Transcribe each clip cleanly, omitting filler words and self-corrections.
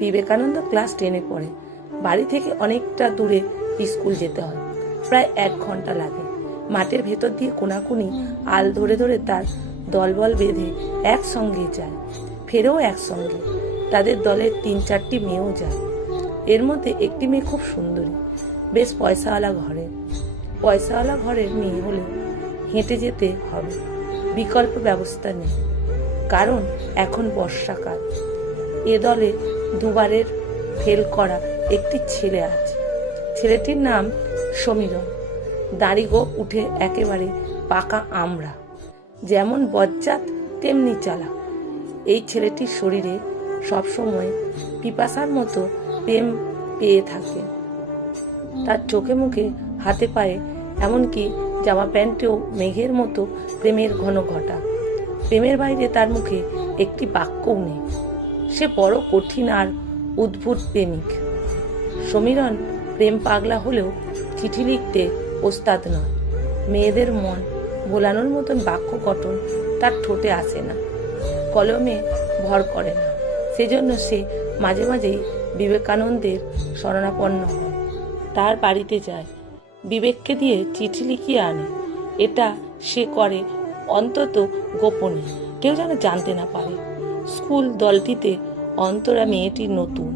Vivekananda class 10-এ পড়ে। বাড়ি থেকে অনেকটা দূরে স্কুল যেতে হয়, প্রায় 1 ঘন্টা লাগে। মাঠের ভেতর দিয়ে কোনাকুনি আল ধরে ধরে তার দলবল বেঁধে একসঙ্গে যায়, ফেরেও একসঙ্গে। তাদের দলের 3-4টি মেয়েও যায়। এর মধ্যে একটি মেয়ে খুব সুন্দরী, বেশ পয়সাওয়ালা ঘরের মেয়ে হলেও হেঁটে যেতে হবে, বিকল্প ব্যবস্থা নেই, কারণ এখন বর্ষাকাল। এ দলে দুবারের ফেল করা একটি ছেলে আছে। ছেলেটির নাম সমীরণ। দাড়ি গোঁফ উঠে একেবারে পাকা আমড়া, যেমন বজ্জাত তেমনি চালাক। এই ছেলেটির শরীরে সবসময় পিপাসার মতো প্রেম পেয়ে থাকে। তার চোখে মুখে হাতে পায়ে, এমনকি জামা প্যান্টেও মেঘের মতো প্রেমের ঘন ঘটা। প্রেমের বাইরে তার মুখে একটি বাক্যও নেই। সে বড় কঠিন আর উদ্ভুত প্রেমিক। সমীরণ প্রেম পাগলা হলেও চিঠি লিখতে ওস্তাদ নয়। মেয়েদের মন ভোলানোর মতন বাক্য গঠন তার ঠোঁটে আসে না, কলমে ভর করে না। সেজন্য সে মাঝে মাঝেই বিবেকানন্দের শরণাপন্ন হয়, তার বাড়িতে যায়, বিবেককে দিয়ে চিঠি লিখিয়ে আনে। এটা সে করে অন্তত গোপনে, কেউ যেন জানতে না পারে। স্কুল দলটিতে অন্তরা মেয়েটি নতুন,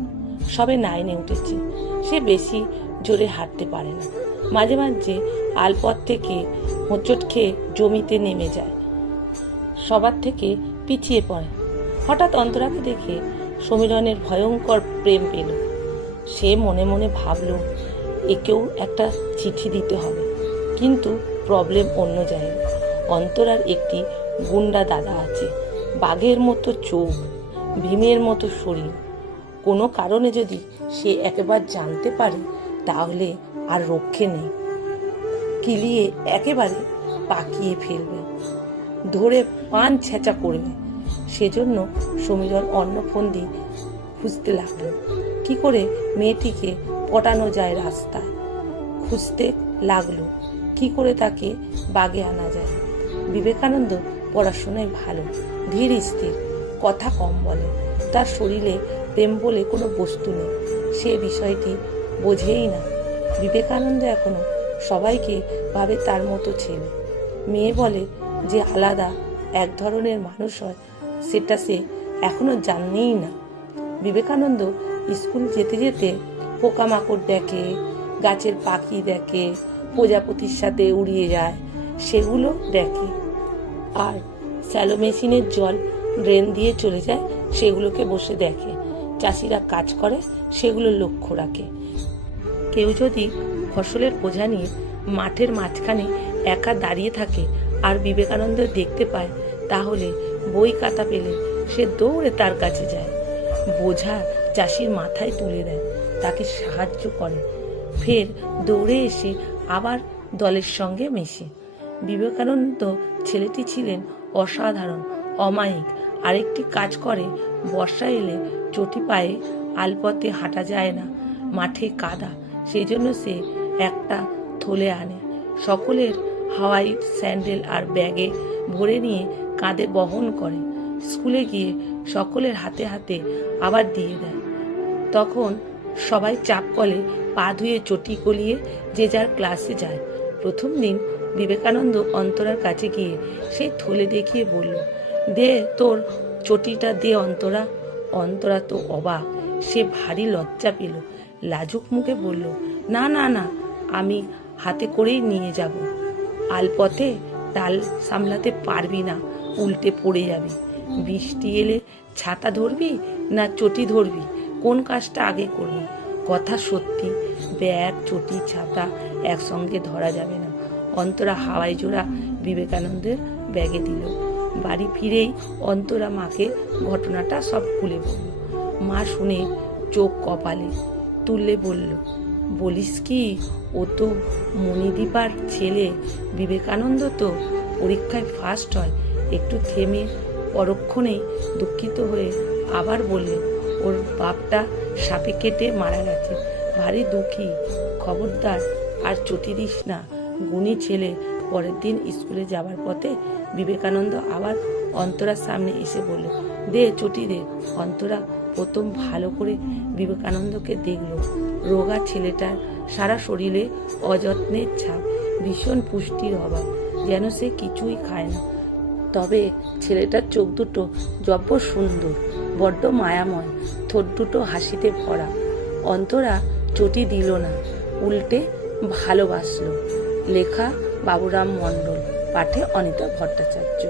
সবে 9-এ উঠেছে। সে বেশি জোরে হাঁটতে পারে না, মাঝে মাঝে আলপথ থেকে হোঁচট খেয়ে জমিতে নেমে যায়, সবার থেকে পিছিয়ে পড়ে। হঠাৎ অন্তরাকে দেখে সমীরণের ভয়ঙ্কর প্রেম পেল। সে মনে মনে ভাবল, একেও একটা চিঠি দিতে হবে। কিন্তু প্রবলেম অন্য জায়গায়। অন্তরার একটি গুন্ডা দাদা আছে, বাঘের মতো চোখ, ভীমের মতো শরীর। কোনো কারণে যদি সে একবার জানতে পারে, তাহলে আর রক্ষে নেই। কিলিয়ে একেবারে পাকিয়ে ফেলবে, ধরে পান ছেঁচা করবে। সেজন্য সমীরণ অন্য ফন্দি খুঁজতে লাগলো, কি করে মেয়েটিকে পটানো যায়। রাস্তায় খুঁজতে লাগলো কি করে তাকে বাগে আনা যায়। বিবেকানন্দ পড়াশোনায় ভালো, ধীর স্থির, কথা কম বলে। তার শরীরে প্রেম বলে কোনো বস্তু নেই, সে বিষয়টি বোঝেই না। বিবেকানন্দ এখনো সবাইকে ভাবে তার মতো ছেলে। মেয়ে বলে যে আলাদা এক ধরনের মানুষ হয়, সেটা সে এখনো জানেই না। বিবেকানন্দ স্কুল যেতে যেতে পোকামাকড় দেখে, গাছের পাখি দেখে, প্রজাপতির সাথে উড়িয়ে যায়, সেগুলো দেখে। আর স্যালো মেশিনের জল ড্রেন দিয়ে চলে যায়, সেগুলোকে বসে দেখে। চাষিরা কাজ করে, সেগুলো লক্ষ্য রাখে। কেউ যদি ফসলের বোঝা নিয়ে মাঠের মাঝখানে একা দাঁড়িয়ে থাকে আর বিবেকানন্দ দেখতে পায়, তাহলে বই খাতা পেলে সে দৌড়ে তার কাছে যায়, বোঝা চাষির মাথায় তুলে দেয়, তাকে সাহায্য করে, ফের দৌড়ে এসে আবার দলের সঙ্গে মেশে। বিবেকানন্দ ছেলেটি ছিলেন অসাধারণ, অমায়িক। আরেকটি কাজ করে, বর্ষা এলে চটি পায়ে আলপথে হাঁটা যায় না, মাঠে কাদা, সেই জন্য সে একটা থলে আনে। সকলের হাওয়াই স্যান্ডেল আর ব্যাগে ভরে নিয়ে কাঁধে বহন করে। স্কুলে গিয়ে সকলের হাতে হাতে আবার দিয়ে দেয়। তখন সবাই চাপ কলে পা ধুয়ে চটি গলিয়ে যে যার ক্লাসে যায়। প্রথম দিন বিবেকানন্দ অন্তরার কাছে গিয়ে সেই থলে দেখিয়ে বলল, দে তোর চটিটা দে অন্তরা। অন্তরা তো অবাক, সে ভারী লজ্জা পেল, লাজুক মুখে বলল, না না না, আমি হাতে করেই নিয়ে যাব। আলপথে ডাল সামলাতে পারবি না, উল্টে পড়ে যাবি। বৃষ্টি এলে ছাতা ধরবি না চটি ধরবি, কোন কাজটা আগে করবি? কথা সত্যি, ব্যাগ চটি ছাতা একসঙ্গে ধরা যাবে না। অন্তরা হাওয়াই জোড়া বিবেকানন্দের ব্যাগে দিল। বাড়ি ফিরেই অন্তরা মাকে ঘটনাটা সব খুলে বলল। মা শুনে চোখ কপালে তুললে বলল, বলিস কি, ও তো মণিদীপার ছেলে। বিবেকানন্দ তো পরীক্ষায় ফার্স্ট হয়। একটু থেমে পরক্ষণেই দুঃখিত হয়ে আবার বললেন, ওর বাপটা সাপে কেটে মারা গেছে, ভারী দুঃখী। খবরদার আর চটি দিস না, গুণী ছেলে। পরের দিন স্কুলে যাবার পথে বিবেকানন্দ আবার অন্তরার সামনে এসে বলল, দে চটি দে। অন্তরা প্রথম ভালো করে বিবেকানন্দকে দেখল। রোগা ছেলেটার সারা শরীরে অযত্নের ছাপ, ভীষণ পুষ্টির অভাব, যেন সে কিছুই খায় না। তবে ছেলেটার চোখ দুটো জব্বর সুন্দর, বড্ড মায়াময়, ঠোঁট দুটো হাসিতে ভরা। অন্তরা চটি দিল না, উল্টে ভালোবাসলো। লেখা বাবুরাম মণ্ডল, পাঠে অনিতা ভট্টাচার্য।